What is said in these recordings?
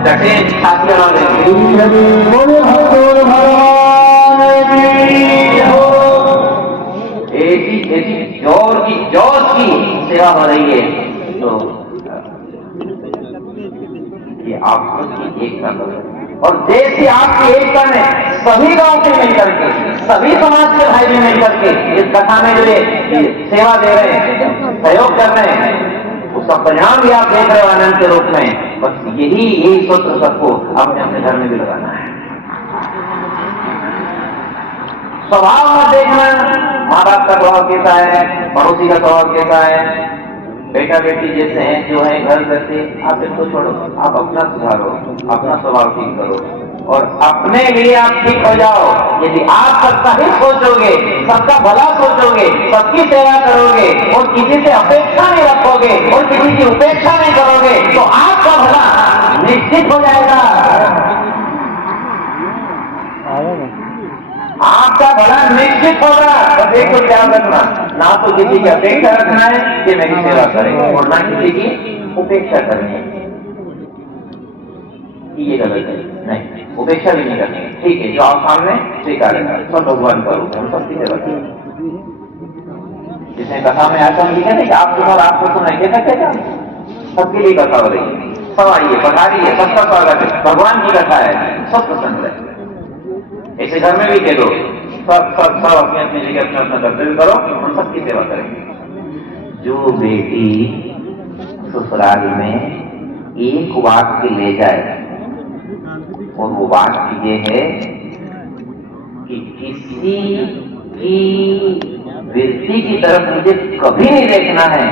डटे छाती वाले ऐसी जोर की जोश की सेवा हो रही है, तो ये आप सबकी एकता करो। और देश की आपकी एकता में सभी गांव के मिलकर के, सभी समाज के भाई भी मिलकर के इस कथा में जो ये सेवा दे रहे हैं, सहयोग कर रहे हैं, उसका परिणाम भी आप देख रहे हो आनंद के रूप में। बस यही सूत्र सबको अपने अपने घर में भी लगाना है। स्वभाव में देखना, माँ बाप का स्वभाव कैसा है, पड़ोसी का स्वभाव कैसा है, बेटा बेटी जैसे हैं जो है घर करते, आप इनको छोड़ो, आप अपना सुधारो, अपना स्वभाव ठीक करो और अपने लिए आप ठीक हो जाओ। यदि आप सबका ही सोचोगे, सबका भला सोचोगे, सबकी सेवा करोगे और किसी से अपेक्षा नहीं रखोगे और किसी की उपेक्षा नहीं करोगे, तो आपका भला निश्चित हो जाएगा। आपका भला निश्चित होगा। बस एक तो ध्यान रखना, ना तो किसी की अपेक्षा रखना है कि मेरी सेवा करें और ना किसी की उपेक्षा करनी है, ये गलत है। नहीं, उपेक्षा भी नहीं करनी है। ठीक है, जो आप सामने स्वीकार है, सब भगवान करो, हम सबकी सेवा करें। जिसने कथा में आकर लिखा है कि आप सुनो और आपको सुनाई, कैसा क्या सबके लिए कथा हो रही है, सब आइए पधारिए, सबका स्वागत है, भगवान की कथा है, सब पसंद है। ऐसे घर में भी कह दो, सब अपनी अपनी जगह अपना अपना कर्तव्य करो, हम सबकी सेवा करेंगे। जो बेटी ससुराल में एक वाक्य ले जाए और वो वाक्य ये है कि किसी की वृत्ति की तरफ मुझे कभी नहीं देखना है,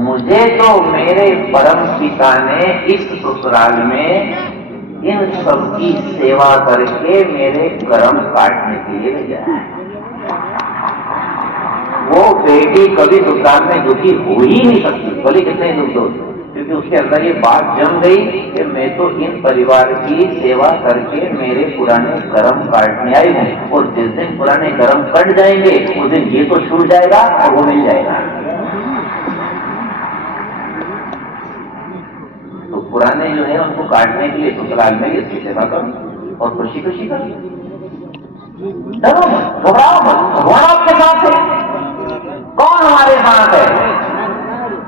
मुझे तो मेरे परम पिता ने इस ससुराल में इन सबकी सेवा करके मेरे कर्म काटने के लिए भेजा है। वो बेटी कभी ससुराल में दुखी हो ही नहीं सकती, भले कितने दुख दो, क्योंकि उसके अंदर ये बात जम गई कि मैं तो इन परिवार की सेवा करके मेरे पुराने कर्म काटने आई हूँ और जिस दिन पुराने कर्म कट जाएंगे उस दिन ये तो छूट जाएगा और वो मिल जाएगा। तो पुराने जो है उनको काटने के लिए ससुराल में इसकी सेवा करो और खुशी खुशी करो, डरो मत, घबराओ मत, भगवान आपके साथ है। कौन हमारे साथ है?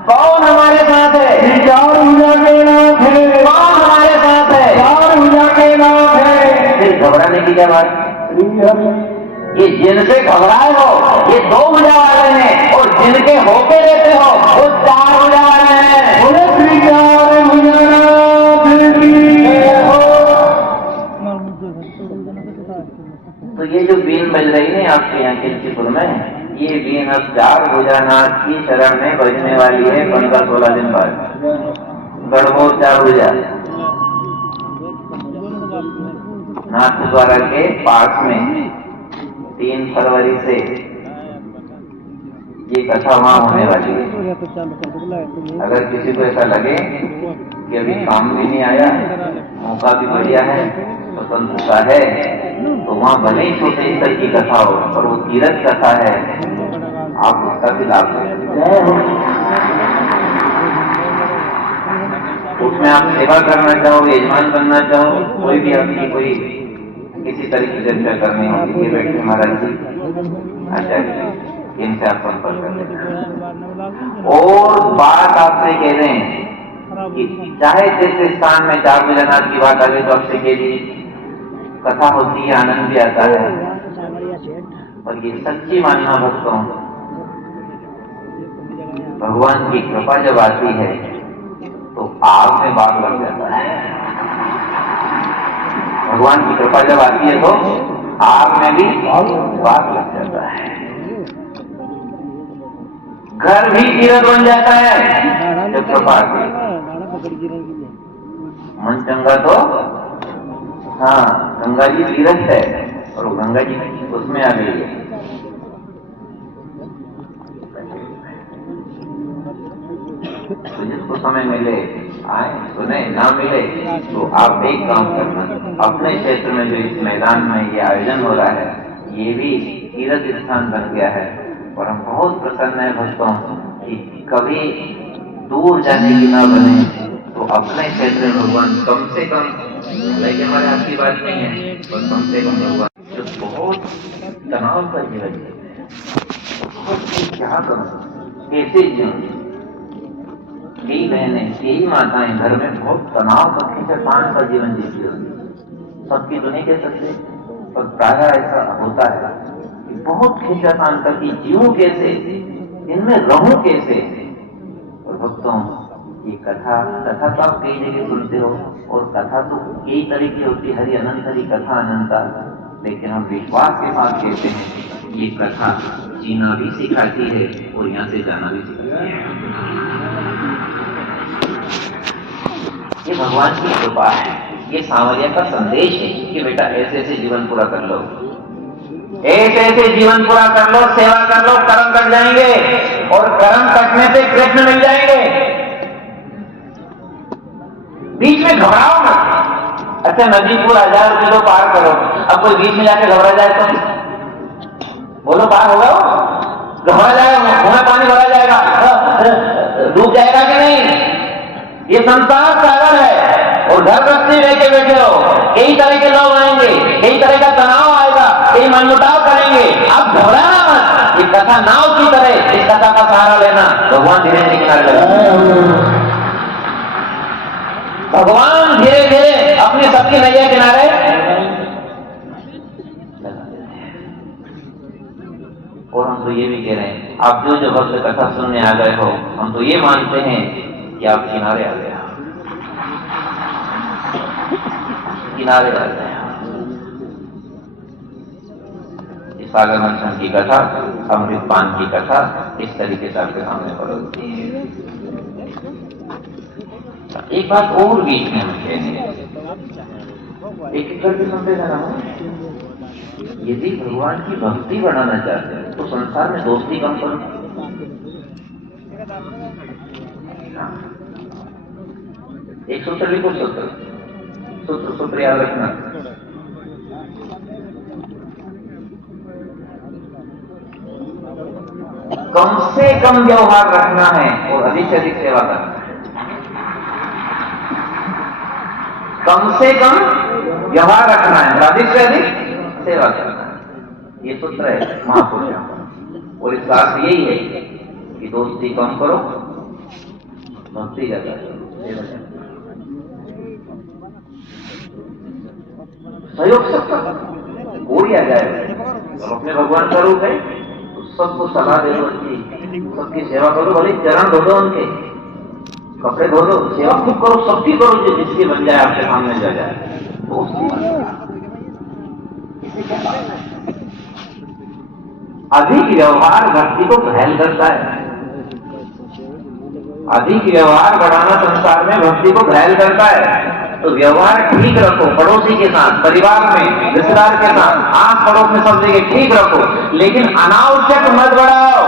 कौन हमारे साथ है? चार भुजा के नाथ है। कौन हमारे साथ है? चार भुजा के नाथ है। फिर घबराने की क्या बात? ये जिनसे घबराए हो ये दो भुजा वाले हैं और जिनके होके रहते हो वो चार भुजा वाले हैं। बोले श्री चार भुजनाथ की हो। तो ये जो बीन बज रही है आपके यहाँ किलचीपुर में, ये बीन अब चार भुजानाथ की शरण में बजने वाली है 15-16 दिन बाद। गढ़बोध चार भुजा नाथ द्वारा के पास में 3 फरवरी से ये कथा वहां होने वाली है। अगर किसी को ऐसा लगे कि अभी काम भी नहीं आया, मौका भी बढ़िया है, स्वतंत्रता है, तो वहां भले ही छोटे स्तर की कथा हो पर वो तीर्थ कथा है, आप उसका भी लाभ लें। उसमें आप सेवा करना चाहो, यजमान बनना चाहो, कोई भी आपकी कोई किसी तरह की चर्चा करनी होगी, ये बैठे महाराज जी आचार्य, इनसे आप संपर्क कर लें। और बात आपसे कह रहे हैं कि चाहे जिस स्थान में चार भुजनाथ की बात आगे तो आपसे कह दी, कथा होती है, आनंद भी आता है, और ये सच्ची मानना भक्तों, भगवान की कृपा जब आती है तो आग में बाग लग जाता है। भगवान की कृपा जब आती है तो आग में भी बाग लग जाता है, घर भी तीर्थ बन जाता है जब कृपा आती है। मन चंगा तो हाँ, गंगा जी तीर्थ है और वो गंगा जी उसमें आ गई है। तो जिसको समय मिले आए, सुने, ना मिले तो आप एक काम करना, अपने क्षेत्र में जो इस मैदान में ये आयोजन हो रहा है, ये भी तीर्थ स्थान बन गया है और हम बहुत प्रसन्न है भक्तों कि कभी दूर जाने की ना बने तो अपने क्षेत्र में भगवान कम से कम, लेकिन हमारे हाथ की बात नहीं है, पर कम से कम भगवान जो बहुत तनाव का जीवन जीते हैं, बहुत क्या करूं, कैसे जीऊं। कई बहनें, कई माताएं घर में बहुत तनाव का खींचातान का जीवन जीती होती, सबकी तो नहीं कह सकते, पर प्राय ऐसा होता है कि बहुत खींचातान का कि जीऊं कैसे, इनमें रहूं कैसे। और भक्तों, ये कथा तो आप कई जगह सुनते हो, और कथा तो कई तरह की होती है, हरि अनंत हरि कथा अनंता, लेकिन हम विश्वास के साथ कहते हैं ये कथा जीना भी सिखाती है और यहाँ से जाना भी सिखाती है। ये भगवान की कृपा है, ये सांवरिया का संदेश है कि बेटा ऐसे ऐसे जीवन पूरा कर लो, ऐसे ऐसे जीवन पूरा कर लो, सेवा कर लो, कर्म कट जाएंगे, और कर्म कटने से कृष्ण मिल जाएंगे। बीच में घबराओ मत। अच्छा, नदी पुल 1000 रुपये तो पार करो, अब कोई बीच में जाके घबरा जाए तो बोलो पार होगा? घबरा जाएगा, मुंह में पानी भरा जाएगा, डूब जाएगा कि नहीं? ये संसार सागर है, और घर गृहस्थी बैठे बैठे हो, कई तरह के लोग आएंगे, कई तरह का तनाव आएगा, कई मनमुटाव करेंगे, अब घबराना मत। ये कथा नाव की तरह, इस कथा का सहारा लेना, भगवान धीरे धीरे किनारे लगाएंगे। भगवान धीरे धीरे अपनी सबकी नैया किनारे। और हम तो ये भी कह रहे हैं, आप जो जो भक्त कथा सुनने आ गए हो, हम तो ये मानते हैं कि आप किनारे आ गए, किनारे आ गए। इस सागर मंथन की कथा, अमृत पान की कथा इस तरीके से आपके सामने पड़ोती है। एक बात और बीच में हम कहेंगे, एक करके सुनते जाना, यदि भगवान की भक्ति बढ़ाना चाहते हैं तो संसार में दोस्ती कम करो। एक सूत्र लिखो, सूत्र याद रखना। कम से कम व्यवहार रखना है और अधिक से अधिक सेवा करना है। कम से कम व्यवहार रखना है और अधिक से अधिक सेवा करना है, ये सूत्र है महापुरुषों का। और इसका अर्थ यही है कि दोस्ती कम करो, भक्ति ज्यादा करो, सेवा ज्यादा। सहयोग सबका कोई आ जाए, और अपने भगवान का रूप है तो सबको सलाह दे दो, सबकी सेवा करो, भले चरण धो दो, उनके कपड़े धो दो, सेवा खूब करो, सबकी करो, जो जिसकी बन जाए आपके सामने जा जाए। अधिक व्यवहार भक्ति को घायल करता है, अधिक व्यवहार बढ़ाना संसार में भक्ति को घायल करता है। तो व्यवहार ठीक रखो, पड़ोसी के साथ, परिवार में, रिश्तेदार के साथ, आस पड़ोस में सब जगह ठीक रखो, लेकिन अनावश्यक मत बढ़ाओ।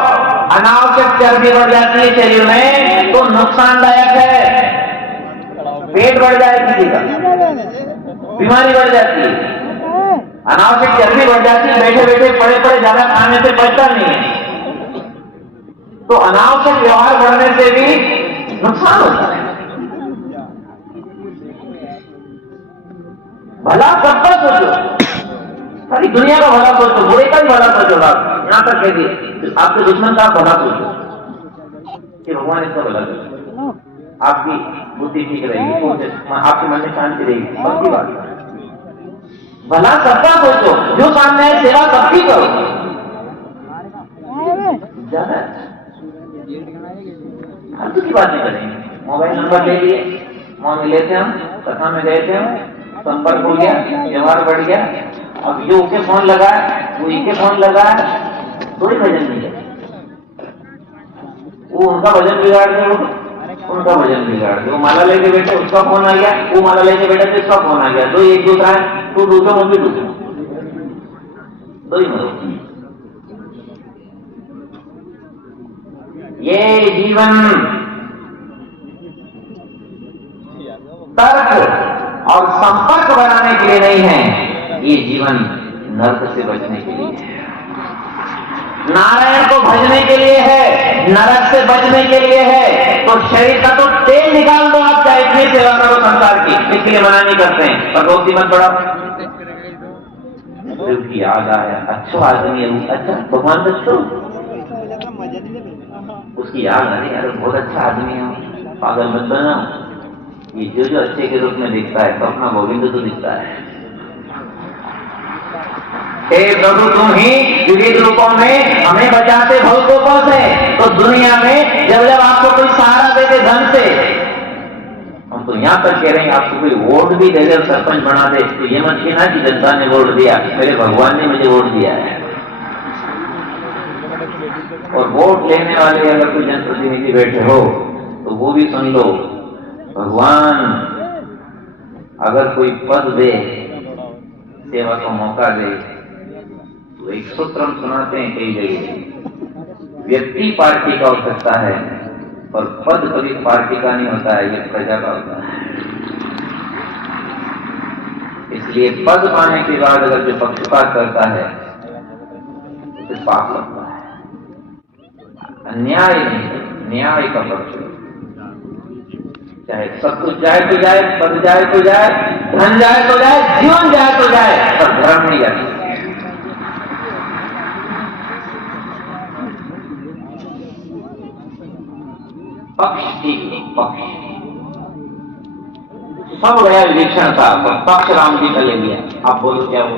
अनावश्यक चर्बी बढ़ जाती है शरीर में तो नुकसानदायक है। पेट बढ़ जाए किसी का, बीमारी बढ़ जाती है। अनावश्यक चर्बी बढ़ जाती है, बैठे बैठे पड़े पड़े ज्यादा खाने से पचता नहीं है। तो अनावश्यक व्यवहार बढ़ने से भी नुकसान होता है। भला सबका सोचो, सारी दुनिया का भला सोचो, बुरे का भी भला सोचो। यहां तक कह दिए आपके दुश्मन का भला सोचो कि भगवान इसका भला करे, आपकी बुद्धि ठीक रहेगी, आपके मन में शांति रहेगी, सबकी बात। भला सबका सोचो, जो सामने है सेवा सबकी करो। फालतू की बात नहीं करेंगे। मोबाइल नंबर ले लिए, वहां मिले थे हम, कथा में गए थे हम, संपर्क हो गया, व्यवहार बढ़ गया। अब ये उनके फोन लगा, वो इनके फोन लगा, थोड़ी भजन नहीं है। वो उनका भजन बिगाड़ दे, उनका भजन बिगाड़ दे। वो माला लेके बैठे, उसका फोन आ गया, वो माला लेके बैठे तो इसका फोन आ गया। दो एक दूसरा है, तू दूसरा, वो भी दूसरा, दो ही मरो। ये जीवन तर्क और संपर्क बनाने के लिए नहीं है, ये जीवन नरक से बचने के लिए है, नारायण को भजने के लिए है, नरक से बचने के लिए है। तो शरीर का तो तेल ही निकाल दो, आप चाहे इतनी सेवा करो संसार की, इसके लिए मना नहीं करते हैं, पर रोटी मत बढ़ाओ। उसकी याद आया, अच्छा आदमी है, अच्छा भगवान बच्चों, उसकी याद आ रही, यार बहुत अच्छा आदमी है, पागल मत बनाओ। ये जो जो अच्छे के रूप में दिखता है तो अपना गोविंद तो दिखता है। हे प्रभु, तुम ही विविध रूपों में हमें बचाते भवकोपों से। तो दुनिया में जब जब आपको कोई सहारा दे दे धन से, हम तो यहां तक कह रहे हैं आपको कोई वोट भी दे दे और सरपंच बना दे, तो ये मत कहना कि जनता ने वोट दिया, मेरे भगवान ने मुझे वोट दिया है। और वोट लेने वाले अगर कोई जनप्रतिनिधि बैठे हो तो वो भी सुन लो, भगवान अगर कोई पद दे, सेवा का मौका दे, तो एक सूत्र हम सुनाते हैं कई जगह, व्यक्ति पार्टी का हो सकता है पर पद कभी पार्टी का नहीं होता है, ये प्रजा का होता है। इसलिए पद पाने के बाद अगर जो पक्षपात करता है उसे पाप लगता है। अन्याय नहीं, न्याय का पक्ष, चाहे सब कुछ जाए तो जाए, पद जाए तो जाए, धन जाए तो जाए, जीवन जाए तो जाए, पर धर्म नहीं जाए। पक्ष ठीक, पक्ष सब गया विवेक्षण था, पक्ष राम जी का ले लिया। आप बोलो क्या हो,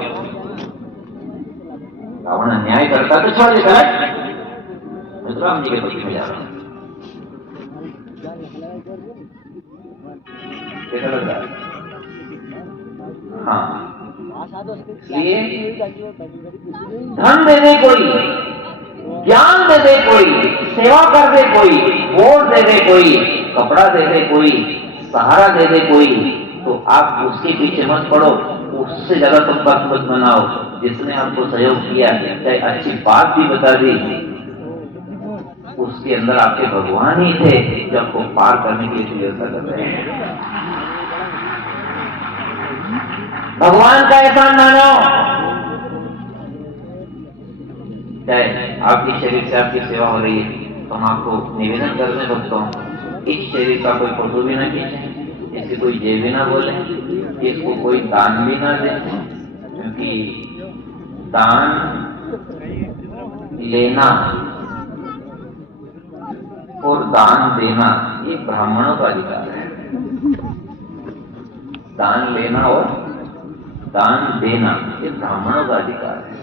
रावण अन्याय करता तो छोड़ देता है, राम जी के पक्ष में जा रहा हूं। कैसा लग रहा है? हाँ, इसलिए धन दे दे कोई, ज्ञान दे दे कोई, सेवा कर दे कोई, वोट दे दे कोई, कपड़ा दे दे कोई, सहारा दे दे कोई, तो आप उसके पीछे मत पड़ो, उससे ज्यादा संपर्क मत बनाओ। जिसने आपको सहयोग किया, चाहे अच्छी बात भी बता दी, उसके अंदर आपके भगवान ही थे जो आपको पार करने की व्यवस्था कर रहे हैं। भगवान का एहसान मानो, चाहे आपके शरीर से आपकी सेवा हो रही है, तो हम आपको निवेदन करने भक्तों, इस शरीर का कोई फोटो भी ना खींचे, इसकी कोई जय भी ना बोले, इसको कोई दान भी ना दे, क्योंकि दान लेना और दान देना ये ब्राह्मणों का अधिकार है। दान लेना और दान देना ये ब्राह्मणों का अधिकार है।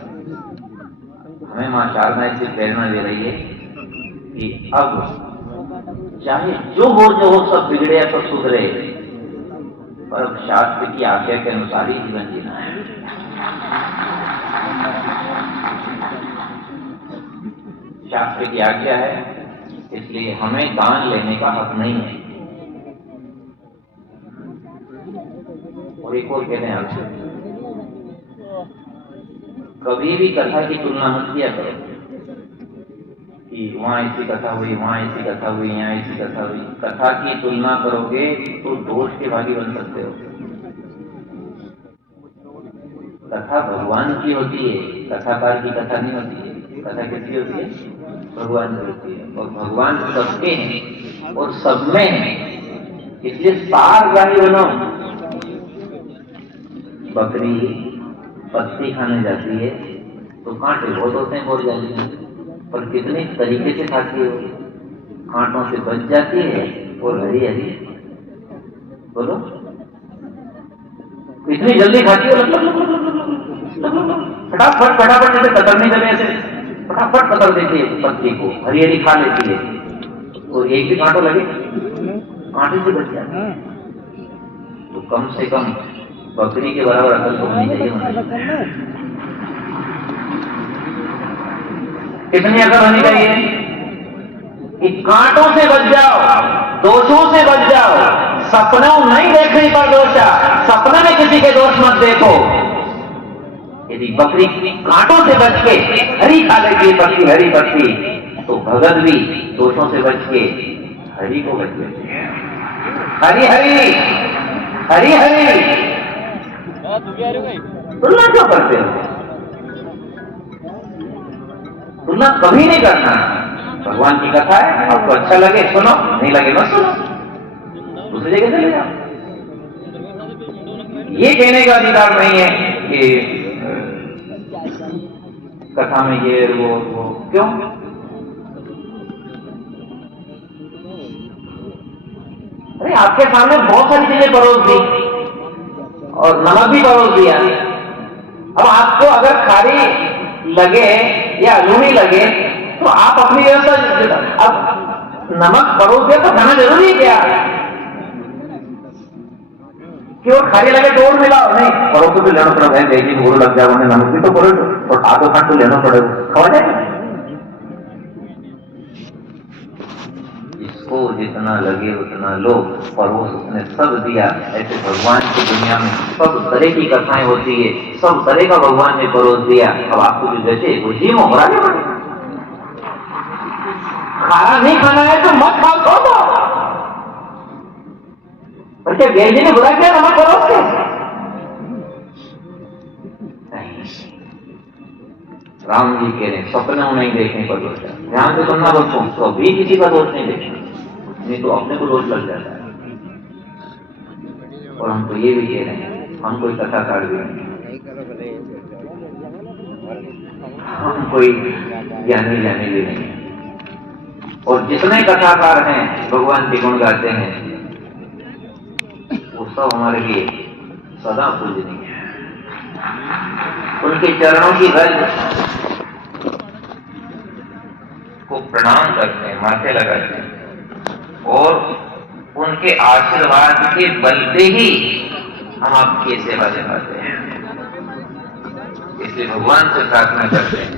हमें मां शारदा इससे प्रेरणा दे रही है कि अब चाहे जो हो सब बिगड़े या सब सुधरे, पर अब शास्त्र की आज्ञा के अनुसार ही जीवन जीना है। शास्त्र की आज्ञा है, इसलिए हमें दान लेने का हक नहीं है। और एक और कहते हैं आपसे, कभी भी कथा की तुलना मत किया करो कि वहां ऐसी कथा हुई, वहां ऐसी कथा हुई, यहाँ ऐसी कथा हुई। कथा की तुलना करोगे तो दोष के भागी बन सकते हो। कथा भगवान की होती है, कथाकार की कथा नहीं होती है। कथा किसकी होती है? भगवान की होती है। और भगवान सबके हैं और सब में हैं, इसलिए सारग्राही बनो। बकरी पत्ती खाने जाती है तो कांटे बहुत होते हैं बोल जाती है, पर कितने तरीके से खाती है, कांटों से बच जाती है और हरी हरी, बोलो इतनी जल्दी खाती है, फटाफट फटाफट जैसे कतरनी जगह से फटाफट कतर देती है पत्ती को, हरी हरी खा लेती है, और एक भी कांटो लगे कांटे से बच जाती है। तो कम से कम बकरी के बराबर अकल तो होनी चाहिए। कितनी अकल होनी चाहिए कि कांटों से बच जाओ, दोषों से बच जाओ। सपनों नहीं देखने पर दोषा, सपने में किसी के दोष मत देखो। यदि बकरी कांटों से बच के हरी खा लेती है पत्ती, हरी पत्ती, तो भगत भी दोषों से बच के हरी को बच लेते हैं। हरी हरी हरी हरी तुलना क्यों करते हो? तुलना कभी नहीं करना। भगवान की कथा है, आपको अच्छा लगे सुनो, नहीं लगे मत सुनो। दूसरी जगह चले जाओ। ये कहने का अधिकार नहीं है कि कथा में ये वो क्यों? अरे आपके सामने बहुत सारी चीजें परोस दी और नमक भी परोस दिया। अब आपको अगर खारी लगे या लूनी लगे तो आप अपनी व्यवस्था, अब नमक परोस दिया तो खाना जरूरी है क्या कि वो खारी लगे तो और मिलाओ? नहीं, परोसो तो लेना पड़ेगा, देखिए गुरु लग जाए उन्हें नमक भी तो परोसो और आधो खाट तो लेना पड़ेगा, खवा जाए। इसको जितना लगे उतना लो, परोस उसने सब दिया। ऐसे भगवान की दुनिया में सब तरह की कथाएं होती है, सब तरह का भगवान ने परोस दिया। अब आपको जो जचे वो जीवो और आगे बढ़े। खाना नहीं खाना है तो मत खाओ, तो दो। और क्या गैर जी ने बुरा किया नमक परोस के? राम जी कह रहे सपने नहीं देखने पर दोष है। ध्यान से सुनना दोस्तों, तो भी किसी का दोष नहीं देखना, नहीं तो अपने को दोष लग जाता है। और हम तो ये भी कह रहे हैं, हम कोई कथाकार भी नहीं, हम कोई ज्ञानी जानी भी नहीं। और जितने कथाकार हैं भगवान के गुण गाते हैं वो सब हमारे लिए सदा पूजनीय है। उनके चरणों की रज को प्रणाम करते हैं, माथे लगाते हैं और उनके आशीर्वाद के बल पे ही हम आपकी सेवा निभाते हैं। इसलिए भगवान से प्रार्थना करते हैं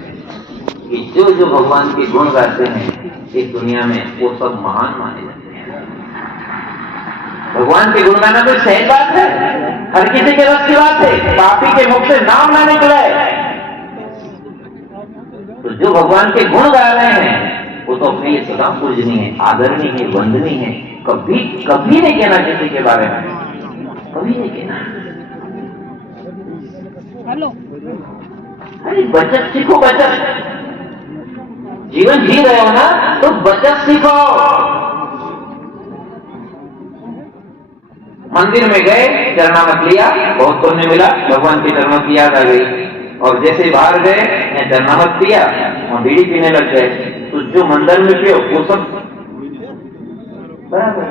कि जो जो भगवान के गुण गाते हैं इस दुनिया में वो सब महान माने जाते हैं। भगवान के गुण गाना तो सहज बात है, हर किसी के बस की बात है। पापी के मुख से नाम ना निकले तो जो भगवान के गुण गा रहे हैं वो तो अपने लिए सदा पूजनीय है, आदरणीय है, वंदनीय है। कभी कभी नहीं कहना किसी के बारे में, कभी नहीं कहना। अरे बचत सीखो, बचत। जीवन जी रहे हो ना तो बचत सीखो। मंदिर में गए, चरणामत लिया, बहुत पुण्य मिला, भगवान के चरणों की याद आ गई। और जैसे बाहर गए, चरणामत पिया और बीड़ी पीने लग गए, तो जो मंदिर में पियो वो सब बराबर।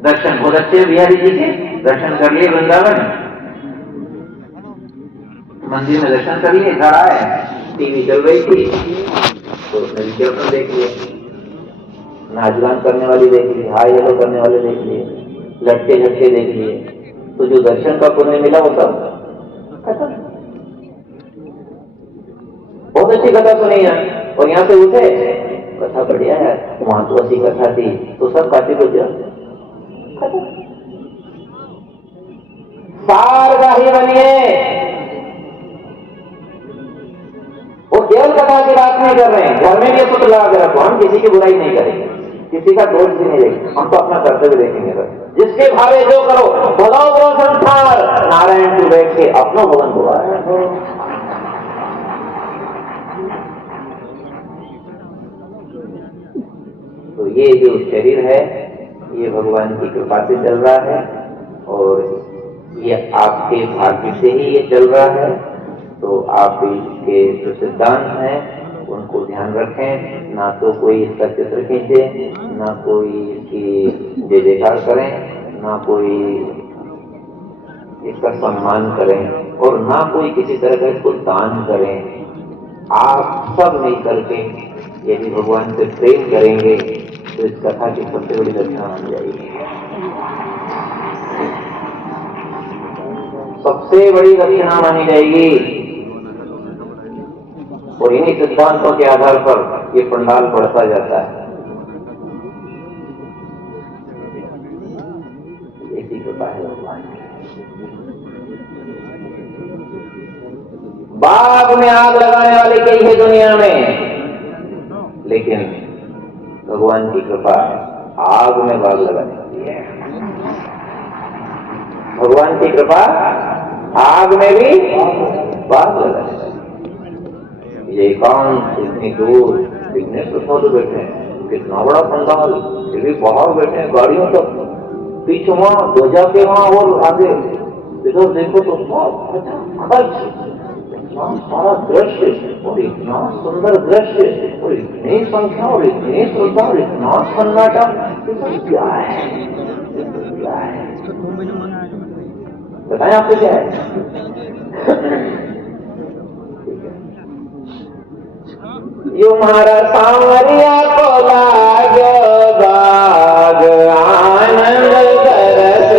दर्शन बहुत अच्छे बिहारी जी के दर्शन कर लिए वृंदावन, मंदिर में दर्शन कर लिए, घर आए, टीवी चल रही थी तो उसने विज्ञापन देख लिया, नाचगान करने वाली देख ली, हाई हेलो करने वाले देख लिए, लटके झटके देख लिए, तो जो दर्शन का पुण्य मिला वो सब खत्म। बहुत अच्छी कथा सुनी है और यहाँ से उठे, कथा बढ़िया है, वहां तो अच्छी कथा थी, तो सब काटे को खत्म। सारगाही बनिए। वो केवल कथा की बात नहीं कर रहे हैं, घर में भी सूत्र लगा के रखो, हम किसी की बुराई नहीं करेंगे, किसी का दोष भी नहीं देखेंगे, हम तो अपना कर्तव्य देखेंगे बस। जिसके भावे जो करो, भगाओ करो संसार, नारायण तू बैठ के अपनो भवन बुआ। तो ये जो शरीर है ये भगवान की कृपा से चल रहा है और ये आपके भाग्य से ही ये चल रहा है। तो आप इसके जो सिद्धांत हैं उनको ध्यान रखें, ना तो कोई इसका चित्र खींचे, ना कोई इसकी जय जयकार करें, ना कोई इसका सम्मान करें और ना कोई किसी तरह का इसको दान करें। आप सब मिल करके यदि भगवान से प्रेम करेंगे तो इस कथा की सबसे बड़ी दक्षिणा बन जाएगी। सबसे बड़ी दक्षिणा मानी जाएगी और इन्हीं सिद्धांतों के आधार पर ये पंडाल बढ़ता जाता है। ऐसी कृपा है भगवान की। बाग में आग लगाने वाले कई है दुनिया में, लेकिन भगवान की कृपा आग में बाग लगाने वाली है। भगवान की कृपा आग में भी बाग लगाने वाली। ये एकांत इतनी दूर इतने प्रसन्न बैठे हैं, कितना बड़ा पंडाल, ये भी बाहर बैठे हैं गाड़ियों तक, पीछे वहां ध्वजा के वहां और आगे इधर देखो तो सारा दृश्य और इतना सुंदर दृश्य और इतनी संख्या और इतनी श्रद्धा और इतना सन्नाटा, क्या है क्या है बताएं आपको क्या है? यो मारा सांवरिया को लागो बाग आनंद तरस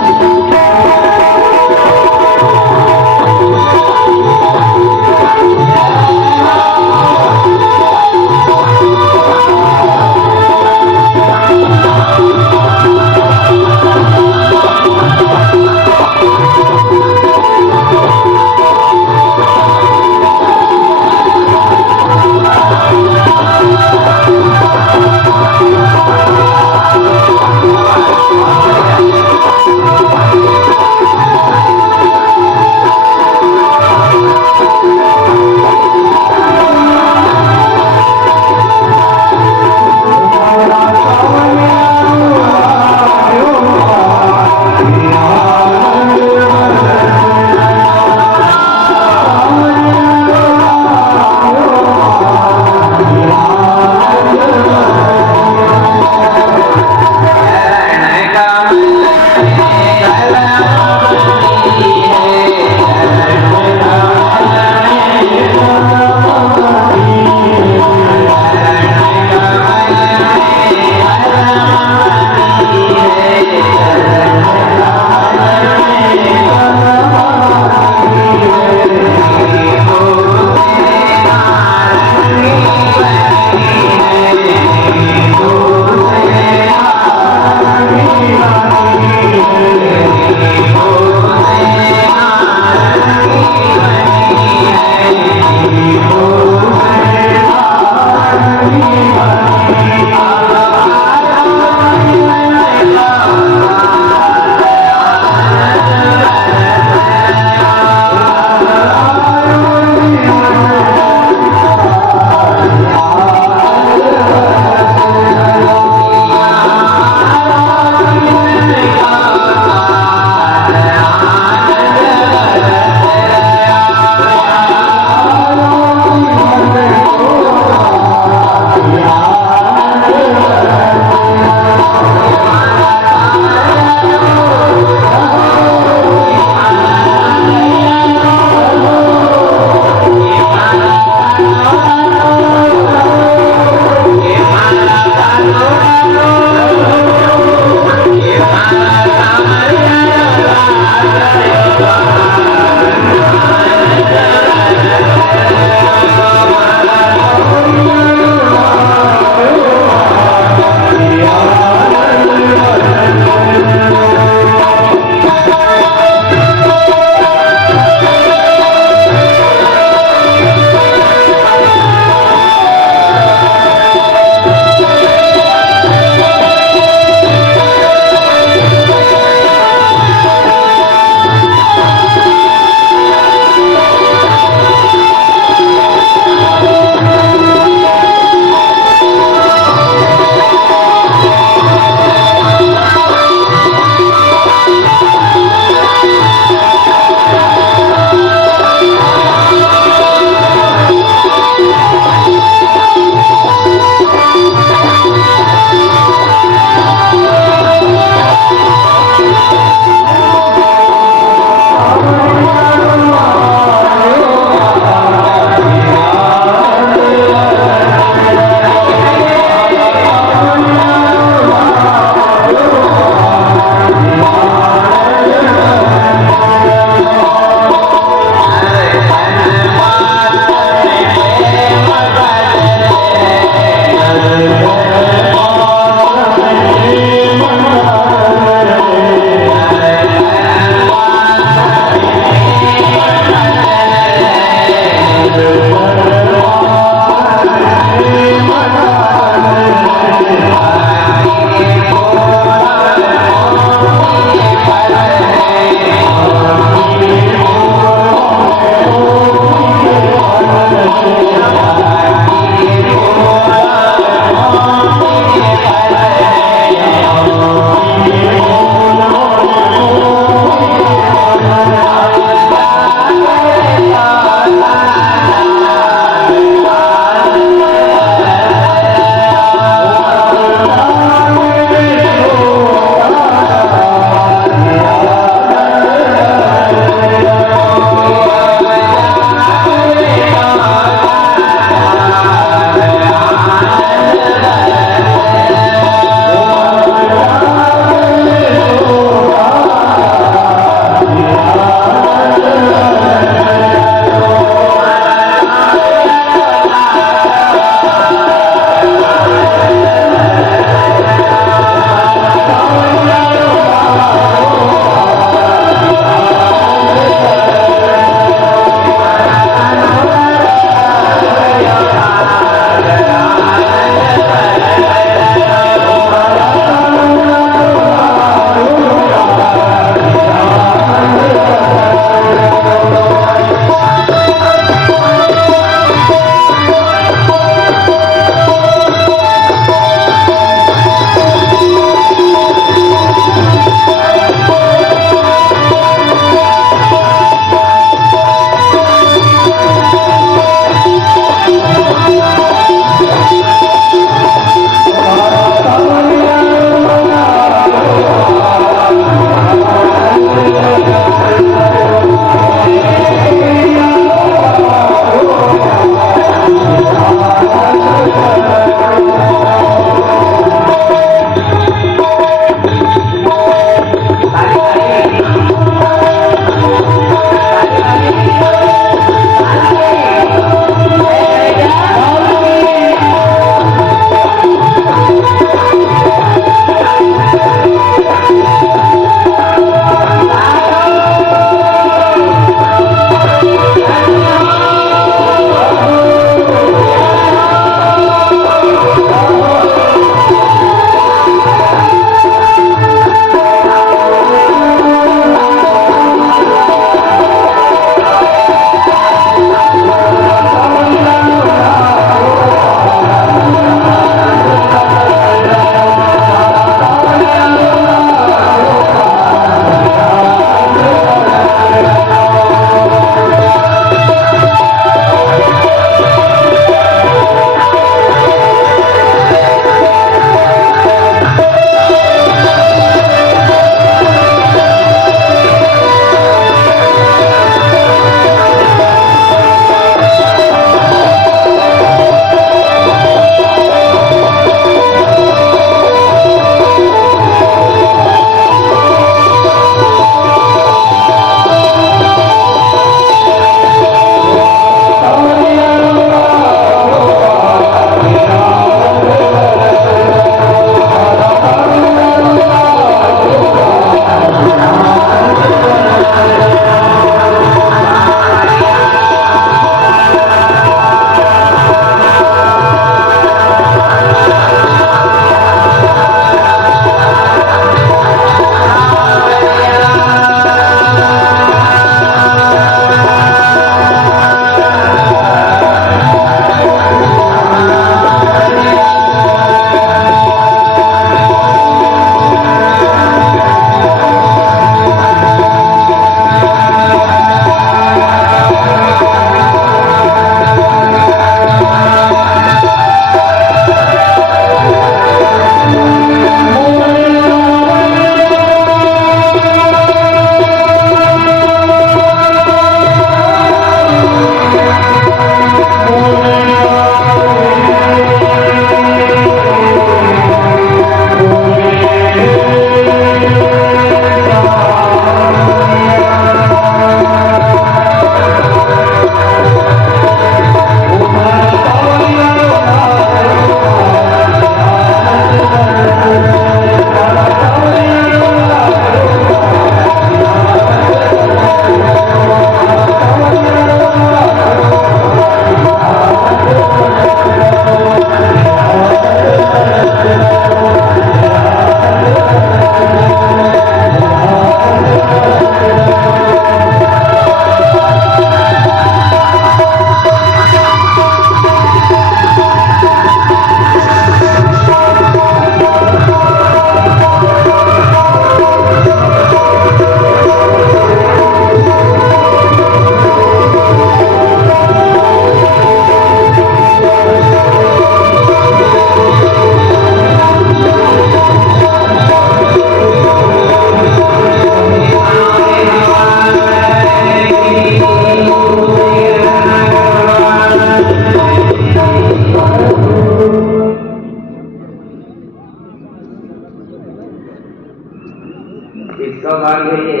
किसका बाग है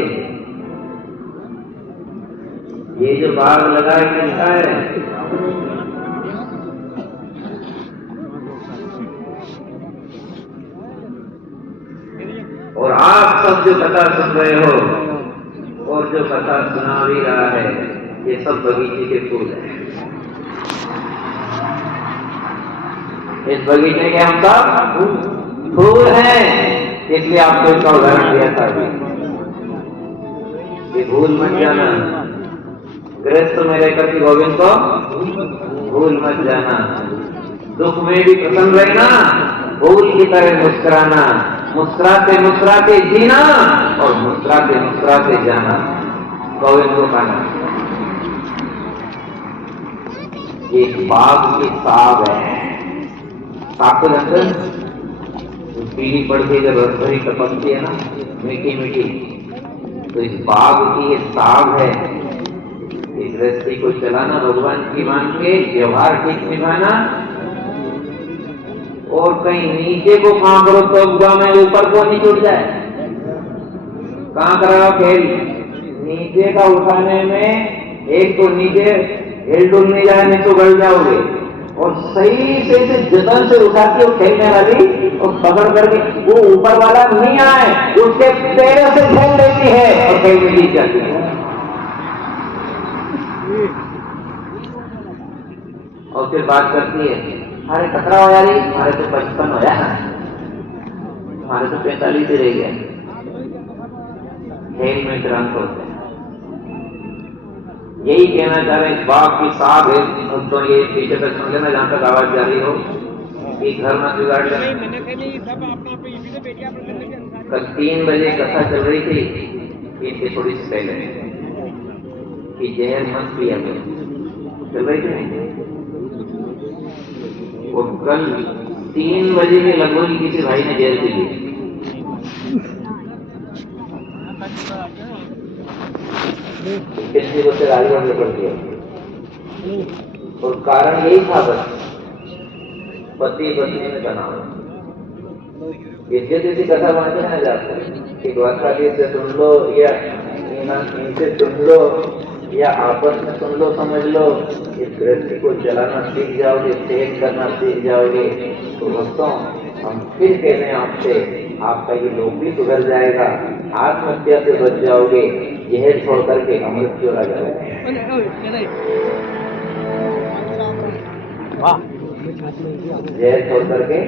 ये जो बाग लगा है किसका है? और आप सब जो कथा सुन रहे हो और जो कथा सुना भी रहा है, ये सब बगीचे के फूल हैं। इस बगीचे के हम सब फूल हैं, इसलिए आपको इसका उदाहरण दिया था अभी। ये भूल मत जाना, गृहस्थ में रहकर के गोविंद को भूल मत जाना। दुख में भी प्रसन्न रहना, फूल की तरह मुस्कुराना, मुस्कुराते मुस्कुराते जीना और मुस्कुराते मुस्कुराते जाना, गोविंद को पाना। ये बाग की साग है। साग को जानते हैं? पीली पड़ के जब रस भरी टपकती है ना, मीठी मीठी, तो इस बाग की ये साग है। इस गृहस्थी को चलाना, भगवान की मान के व्यवहार ठीक निभाना, और कहीं नीचे को कहां करो तो बुआ में ऊपर को नहीं छूट जाए। कहां करो खेल? नीचे का उठाने में एक तो नीचे हिल डुल नहीं जाए, नहीं तो गड़ जाओगे, और सही से जतन से उठाती हो खेलने वाली, और पकड़ करके वो ऊपर वाला नहीं आए उसके पैरों से खेल देती है और खेल में जीत जाती है। और फिर बात करती है, अरे खतरा हो यार, हमारे तो 55 हो यार, हमारे तो 45 ही रह गया। खेल में क्रांत होते हैं। यही कहना चाह रहे, बाग की साग है। तो ये पीछे तक सुन लेना, जहां तक आवाज जा रही हो, कि घर में बिगाड़ लेना। कल 3 बजे कथा चल रही थी, इससे थोड़ी सी पहले, कि जहर मत पिया चल रही थी। और कल 3 बजे के लगभग किसी भाई ने जहर पी ली। कितनी बच्चे राजी होने पड़ती है, और कारण यही था बस पति पत्नी में तनाव। यद्यपि कथा मानते ना जाते कि द्वारकाधीश से सुन लो या इनसे सुन लो या आपस में सुन लो, समझ लो, इस गृहस्थी को चलाना सीख जाओगे, सेहत करना सीख जाओगे, तो दोस्तों हम फिर कह रहे हैं आपसे, आपका ये लोक भी सुधर जाएगा, आत्महत्या से बच जाओगे, जहर छोड़ करके अमृत की ओर आ जाएगा। जहर छोड़ करके